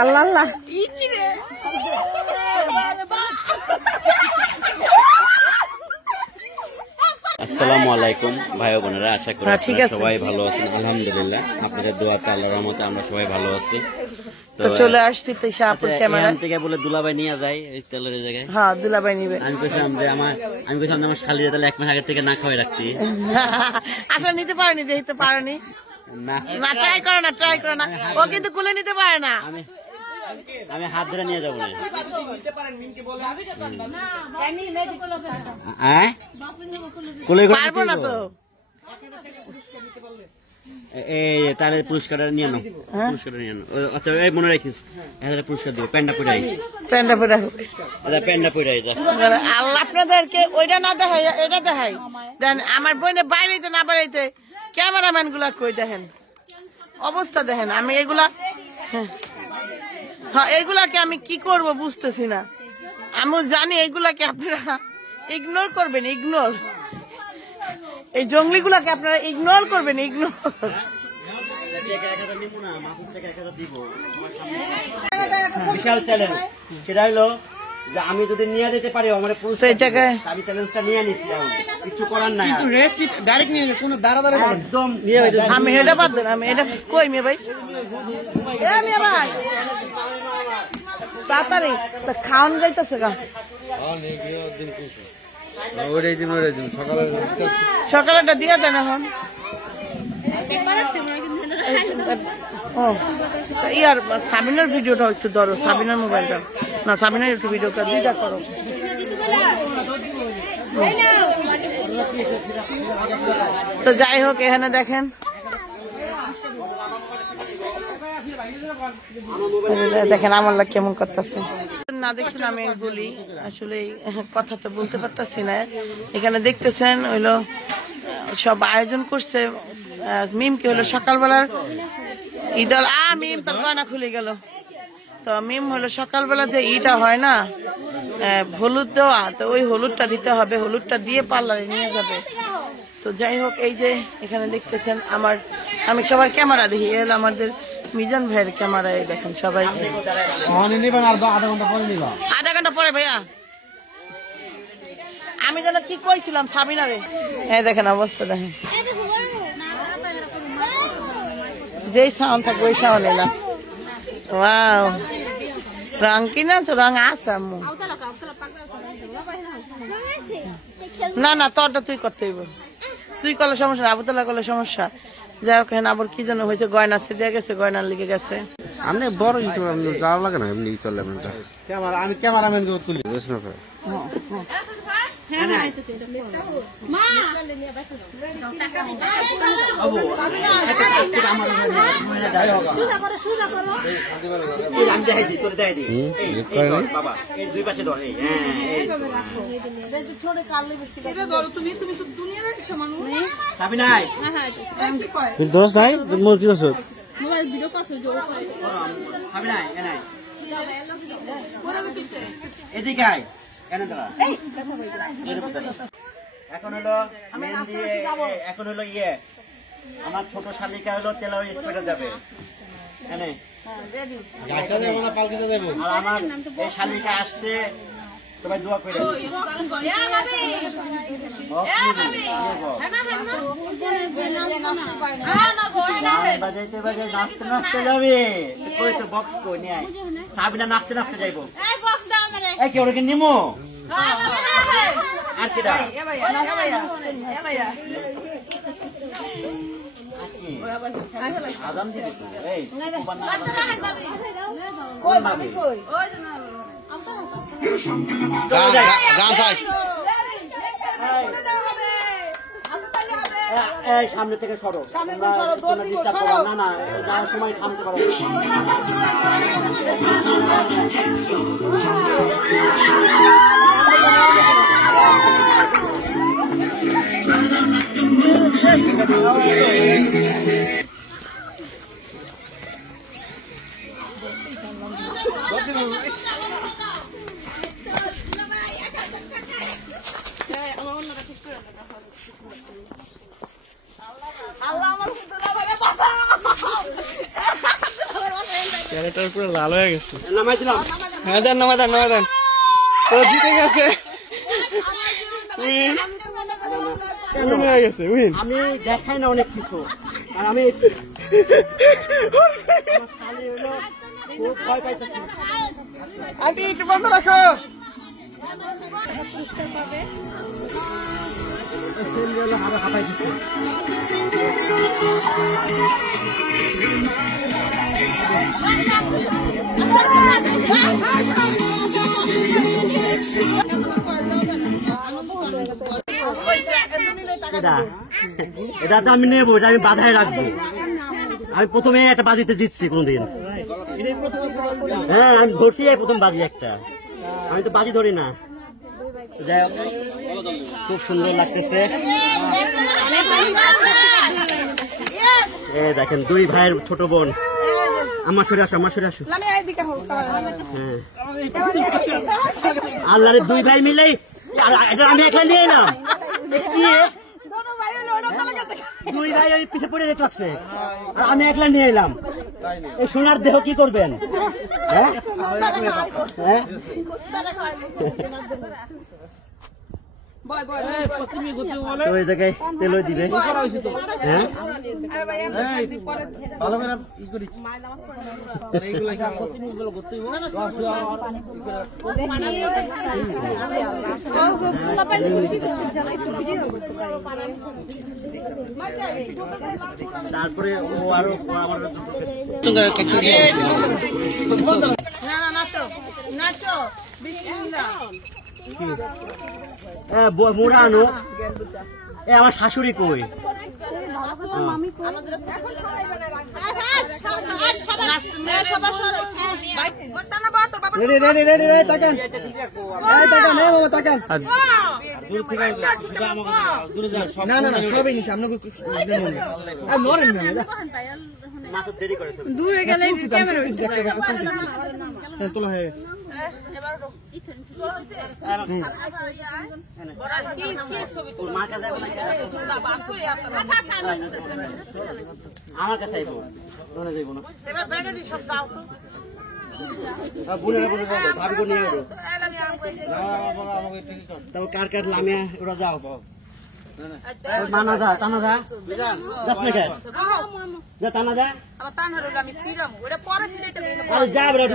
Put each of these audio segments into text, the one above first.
আল্লাহ আল্লাহ আসসালামু আলাইকুম ভাই বোনেরা, আশা করি সবাই ভালো আছেন। আলহামদুলিল্লাহ, আপনাদের দোয়াতে আল্লাহর রহমতে আমরা সবাই ভালো আছি। তো চলে আসছি তো শাহপুর ক্যামেরা থেকে বলে দুলাভাই নিয়ে যায় এই তেলের জায়গায়। হ্যাঁ, দুলাভাই নিবে। আমি কইছিলাম যে আমার শালিয়া তাহলে 1 মাস আগে থেকে না খাওয়াই রাখছি। আসলে নিতে পারেনি, দেখতে পারেনি না, ট্রাই করো না, ও কিন্তু কুলে নিতে পারে না। আমি হাত ধরে নিয়ে যাবো না, পারবো না তো। এই তাহলে পুরস্কারটা নিয়ে নাও, পুরস্কারটা নিয়ে নাও। মনে রাখিস, পুরস্কার দিও। প্যান্ডা পড়াই আল্লাহ আপনাদেরকে ওইটা না দেখাই, এটা দেখাই। দেন আমার বোনে বাইরেতে না বাড়াইতে ক্যামেরাম্যান গুলা কই দেখেন অবস্থা, দেখেন আমি এগুলা, হ্যাঁ এইগুলাকে আমি কি করব বুঝতেছি না। আমি জানি এইগুলাকে আপনারা ইগনোর করবেন, ইগনোর, এই জঙ্গলি গুলাকে আপনারা ইগনোর করবেন, ইগনোর। বিশাল চ্যালেঞ্জ, সেটা হলো যে আমি যদি নিয়ে যেতে পারি আমার সেই জায়গায় আমি চ্যালেঞ্জটা নিয়ে নিচ্ছি, কিছু করার নাই। ডাইরেক্ট নিয়ে কোনো দাঁড়া একদম নিয়ে আমি এটা বাদ দেন, আমি এটা কই মেয়ে ভাই, মেয়ে ভাই তাড়াতাড়ি খাওয়ান যাইতেছে গা। সকালেটা দিয়ে দেন এখন। ইয়ার সাবিনার ভিডিওটা একটু ধরো, সাবিনার মোবাইলটা না, সাবিনার একটু ভিডিওটা দুইটা করো। তো যাই হোক, এখানে দেখেন দেখেন আমার লাগ কেমন করতেছে না, দেখছেন আমি বলি আসলে কথা তো বলতে পারতাছি না। এখানে দেখতেছেন হইলো সব আয়োজন করছে। মিমকে হলো সকালবেলার ঈদল মিম তার গয়না খুলে গেল। তো মিম হলো সকালবেলা যে ইটা হয় না হলুদ দেওয়া, তো ওই হলুদটা দিতে হবে, হলুদটা দিয়ে পার্লারে নিয়ে যাবে। তো যাই হোক, এই যে এখানে দেখতেছেন আমি সবার ক্যামেরা দেখি, এল আমাদের মিজান ভাইয়ের ক্যামেরায় দেখেন সবাই। আধা ঘন্টা পরে ভাইয়া আমি যেন কি কইছিলাম সাবিনারে, হ্যাঁ দেখেন অবস্থা, দেখেন যেই সাউন্ড থাকবে ওই সাউন্ড না। ওয়াও, রং কিনা রং আছে আম্মু। না না, তোরটা তুই করতে হইব, তুই করলে সমস্যা না, আবুতলা করলে সমস্যা। যাই হোক, আবার কি যেন হয়েছে, গয়না ছিটিয়ে গেছে, গয়নার লিগে গেছে। আপনি বড় যাওয়া লাগে না, এমনি চলে আমি ক্যামেরাম্যান তুলি দোষ নাই মূর্তি দোষ এখন হলো ইয়ে আমার ছোট শালিকা হলো তেলার স্পেটে যাবে, আর আমার এই শালিকা আসছে, সবাই দোয়া করে বাজাইতে বাজাই নাচতে নাচতে যাবে। বক্স কই নিয়ে সাবিনা নাচতে নাচতে যাইবো, কি ওরা কি নিমো আর কিটা আদাম দিবি সামনে থেকে সরো, না না যাওয়ার সময় থামতে পারো। আল্লাহ আমার বাঁচাও। ক্যারেক্টার পুরো লাল হয়ে গেছে। নামাই দিলাম। হ্যাঁ দেন, নামা দেন, নামা দেন। ও জিতে গেছে, উইন হয়ে গেছে, উইন। আমি দেখাই না অনেক কিছু, আর আমি খুব ভয় পাইতেছি। আন্টি একটু বন্ধ রাখো। এটা তো আমি নেবো, এটা আমি বাধায় রাখবো। আমি প্রথমে একটা বাজিতে জিতছি কোনদিন। হ্যাঁ, আমি ধরছি প্রথম বাজি একটা, আমি তো বাজি ধরি না। যাই হোক, খুব সুন্দর লাগতেছে। দেখেন 2 ভাইয়ের ছোট বোন। আমার সরে আসো, আমার সরে আসো। হ্যাঁ, আল্লাহরে 2 ভাই মিলেই এটা আমি একলা নিয়ে এলাম। 2 ভাই ওই পিছে পড়ে যেতে লাগছে, আর আমি একলা নিয়ে এলাম। এই সোনার দেহ কি করবেন? হ্যাঁ, হ্যাঁ, তো এই জায়গায় তেল দিবে। হ্যাঁ, ভালো করে ই করিস। তারপরে ও আরো আমার মোড়া আনো। আমার শাশুড়ি কই? দূরে গেলে তোলা হয়ে গেছে। আমার কাছে আইবো, যাইব না। ভাবি নিয়ে কার কার লামিয়া ওরা যাও। টানা যা, টানা যা, যাস না খেয়ে যা, টানা যা। যা বেড়া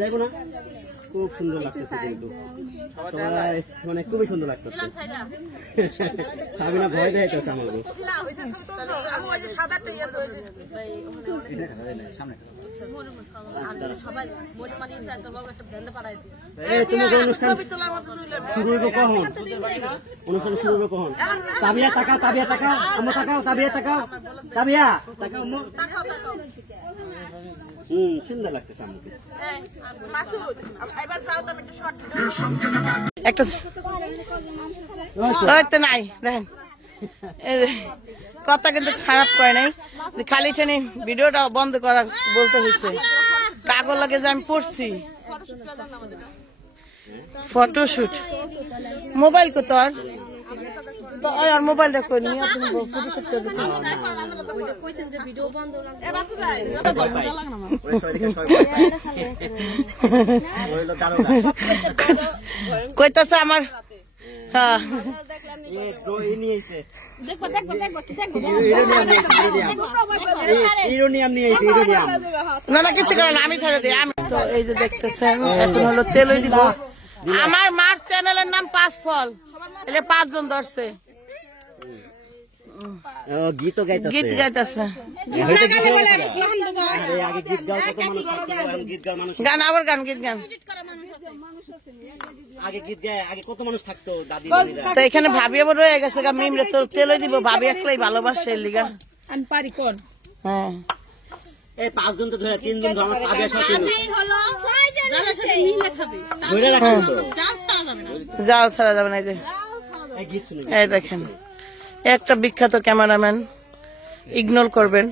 দেখো না, খুব সুন্দর লাগতেছে কিন্তু সবাই, মানে খুবই সুন্দর লাগতেছে। সাবিনা ভয় দেয় তো আমাকে। তোমাকে অনুষ্ঠান শুরু হইব কখন? অনুষ্ঠান শুরু হইব কখন? তাবিয়া তাকাও, তাবিয়া তাকাও, আম্মু তাকাও, তাবিয়া তাকাও, তাবিয়া তাকাও, আম্মু। সুন্দর লাগতেছে আমাকে। একটা তো নাই দেখেন, কথা কিন্তু খারাপ করে নাই, খালি টেনে ভিডিওটা বন্ধ করা বলতে হয়েছে। কাগজ লাগে যে আমি পড়ছি ফটোশুট, মোবাইল কত আর মোবাইলটা করে নিয়ে আপনি ফটোশুট করে দিচ্ছেন। কইতাছে আমার না না কিছু করে না, আমি ছেড়ে দিই। আমি তো এই যে দেখতেছেন এখন হলো তেলই দিব। আমার মার চ্যানেলের নাম 5 ফল, এলে 5 জন ধরছে, গীত গাইতেছে, গীত গাইতেছে। গান আবার গান, গীত গান। আগে গীত গায়, আগে কত মানুষ থাকতো দাদি। তো এখানে ভাবি আবার রয়ে গেছে, মিমরে তো তেলই দিব, ভাবি একলাই ভালোবাসে লিগা। আমি পারি কোন? হ্যাঁ, এই 5 জন তো ধরে 3 জন ধরে পাবে সাথে জাল ছাড়া যাবে না। এই যে এই দেখেন, একটা বিখ্যাত ক্যামেরাম্যান ইগনোর করবেন,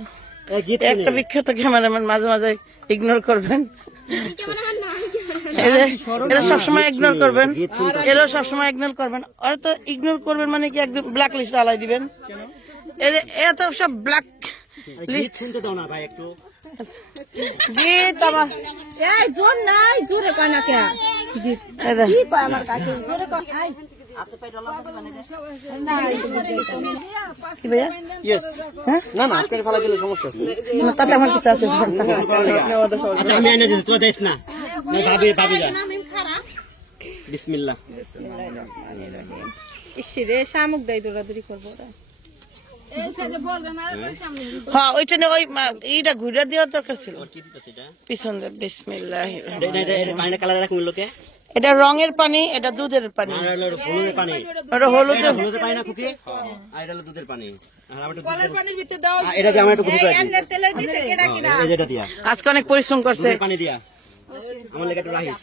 একটা বিখ্যাত ক্যামেরাম্যান মাঝে মাঝে ইগনোর করবেন। এরা সবসময় ইগনোর করবেন, এরা সবসময় ইগনোর করবেন। ওরা তো ইগনোর করবেন মানে কি একদম ব্ল্যাক লিস্ট আলাই দিবেন। এই যে এরা তো সব ব্ল্যাক লিস্ট। শুনতে দাও না ভাই একটু। গীত আমার এই জোর নাই, জোরে কয় না কে গীত এই যে, কি কয় আমার কাছে জোরে কয় আই কি ভাইয়া? ইয়েস হ্যাঁ? না না আপনার ফালা গেলে সমস্যা আছে না, তাতে আমার কিছু আছে আচ্ছা, আমি এনে দিচ্ছি, তোরা দিস না। ভাবি ভাবি যা। বিসমিল্লাহ। ইসরে শামুক দেই দৌড়াদৌড়ি করবো ওরা। হ্যাঁ ওইটা নিয়ে ওই এইটা ঘুরে দেওয়ার দরকার ছিল কি দিতেছে এটা? পিছন দিয়ে। বিসমিল্লাহ, এটা পানিটা কালার রাখুন লোকে। এটা রঙের পানি, এটা দুধের পানি। আর হলো হলুদের পানি। ওটা হলুদের হলুদের পানি না খুকি? আর এটা হলো দুধের পানি। আর আমার একটু কলের পানির ভিতরে দাও, এটা দিয়ে আমার একটু খুকি করে দিন। তেলে দিতে কেডা কেডা এই যেটা দিয়া। আজকে অনেক পরিশ্রম করছে। দুধের পানি দিয়া। আমার লেগে একটু রাখিস।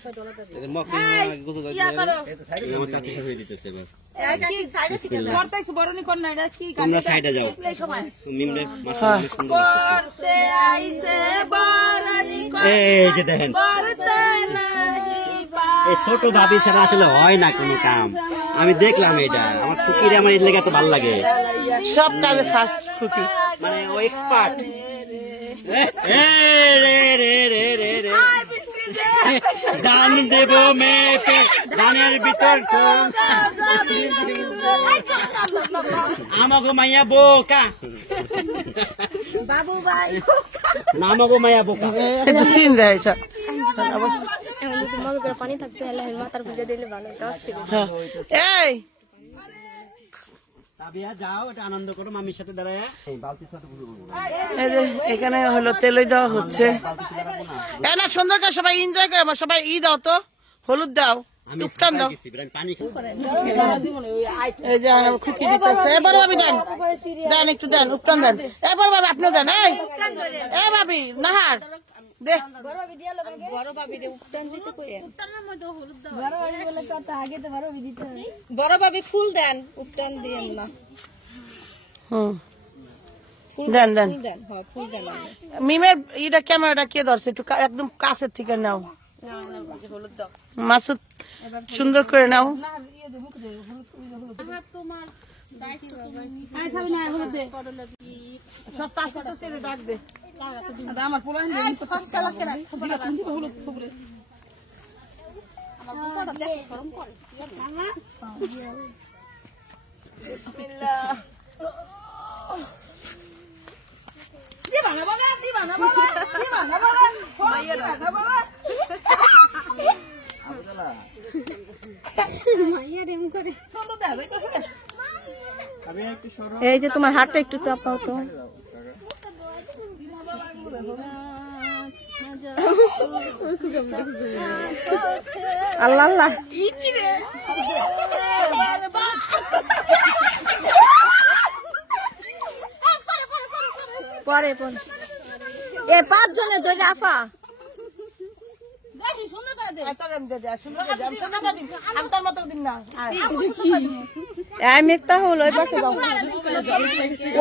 আমার চাচি হয়ে দিতেছে এবার। কি সাইডে থেকে করতেছ বরনি কর না, এটা কি তোমরা সাইডে যাও। মিমরে মাশাআল্লাহ সুন্দর করতে আইছে বরনি কর এই যে দেখেন, করতে নাই এই ছোট ভাবি ছাড়া আসলে হয় না কোনো কাম। আমি দেখলাম এটা, আমার খুকিরে আমার এর লেগে এত ভালো লাগে। সব কাজে ফার্স্ট খুকি। মানে ও এক্সপার্ট। দান দেব মেপে, দানের ভিতর আমাগো মাইয়া বোকা, বাবু ভাই নামাগো মাইয়া বোকা। এটা সিন দেয় সব। মগ করে পানি থাকতে হলে মাথার ভিজে দিলে ভালো এটা অস্থির। হ্যাঁ। এই তাবিয়া যাও, এটা আনন্দ করো মামির সাথে দাঁড়ায়। এই বালতির সাথে ঘুরে ঘুরে। এই যে এখানে হলো তেলই দেওয়া হচ্ছে। এই না সুন্দর করে সবাই এনজয় করে, আমার সবাই ই দাও তো, হলুদ দাও, টুকটান দাও। আমি পানি খাই। এই যে আমার খুকি দিতেছে। এবার ভাবি দেন, দেন একটু দেন, উপটান দেন। এবার ভাবি আপনিও দেন। এই ভাবি নাহার দে। বড় ভাবি রে উপটান দিতে কইয়া উপটানের মধ্যে হলুদ দাও। বড় ভাবি বলে তো আগে তো বড় ভাবি দিতে হয়। বড় ভাবি ফুল দেন, উপটান দিয়েন না। হুম দেন দেন। দেন হ্যাঁ ফুল দেন। মিমের এটা ক্যামেরাটা কে ধরছে? একটু একদম কাছের থেকে নাও। হলুদ দাও। মাসুদ সুন্দর করে নাও। তোমার দায়িত্ব তুমি আই সাবি না হলুদ দে। সব কাছে তো তেলে ডাক দে। আমার পোলান দিন তো পাঁচটা লাখ টাকা দিলা তুমি হলুদ খবরে। আমার কথা দেখ শরম করে। বিসমিল্লাহ। দিবা না বাবা, দিবা না বাবা, দিবা না বাবা, মাইয়া না বাবা। মাইয়া রে মুখ করে সুন্দর দেখা যাইতেছে। এই যে তোমার হাতটা একটু চাপাও তো। আল্লাহ আল্লাহ পরে পরে এ 5 জনে ধরে আফা ওই পাশে যাও,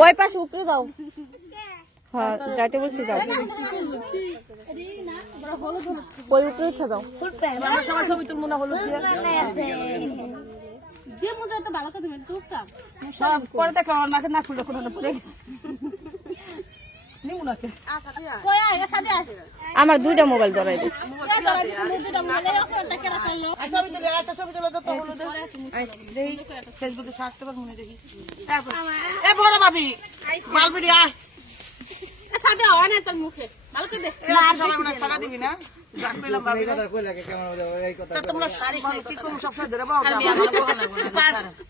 ওই পাশে উপরে যাও। হ্যাঁ যাইতে বলছি যাও, ওই উপরে উঠে যাও। ছবি তুলবো না হলুদ দিয়ে। পরে দেখলাম আমার মাকে না ফুল পড়ে গেছে। আমার 2টা মোবাইল ধরাই দিস। ফেসবুকে সার্চ করবার মনে দেখি। এ বড় ভাবি মালবিড়ি আয়। সারা দিবি না?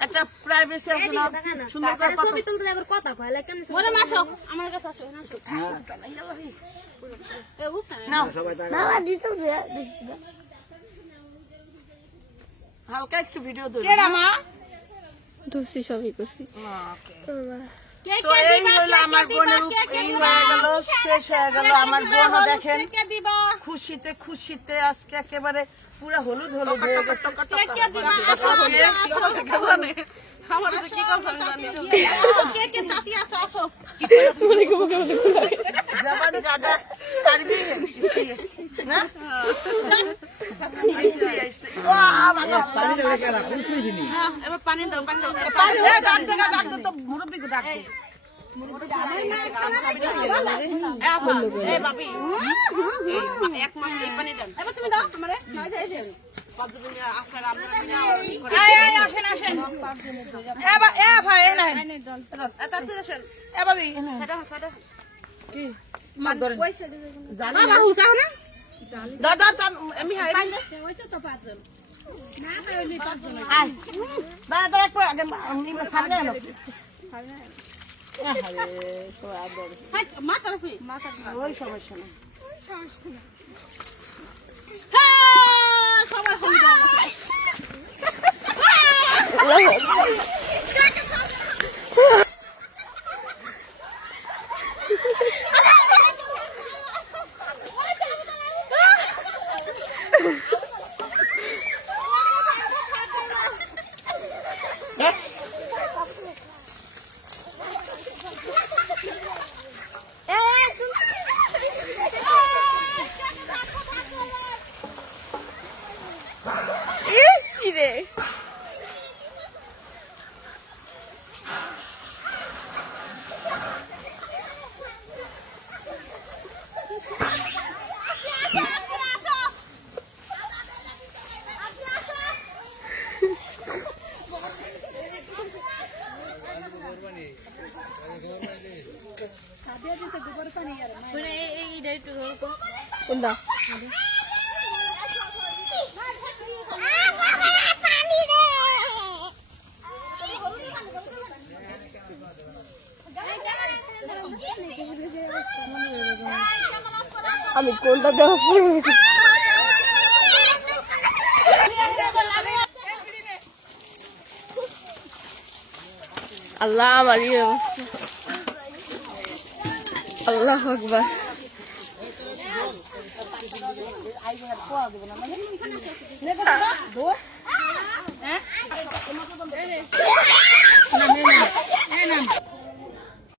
একটা প্রাইভেসি আছে না, সুন্দর করে কথা হালকা একটু ভিডিও ধরি। ধরছি সবই করছি। তো এই হলো আমার বোনের এই হয়ে গেল, শেষ হয়ে গেল। আমার বোনও দেখেন খুশিতে খুশিতে আজকে একেবারে পুরো হলুদ হলুদ হয়ে গেছে। জবান জাদা কারবি না এবার পানি দাও পানি দাও তো মুরব্বীকে ডাক দাদা আমি দাদা সামনে ওই সমস্যা নেই আমি কোনটা দেওয়া আল্লাহ মারি আল্লাহ আকবার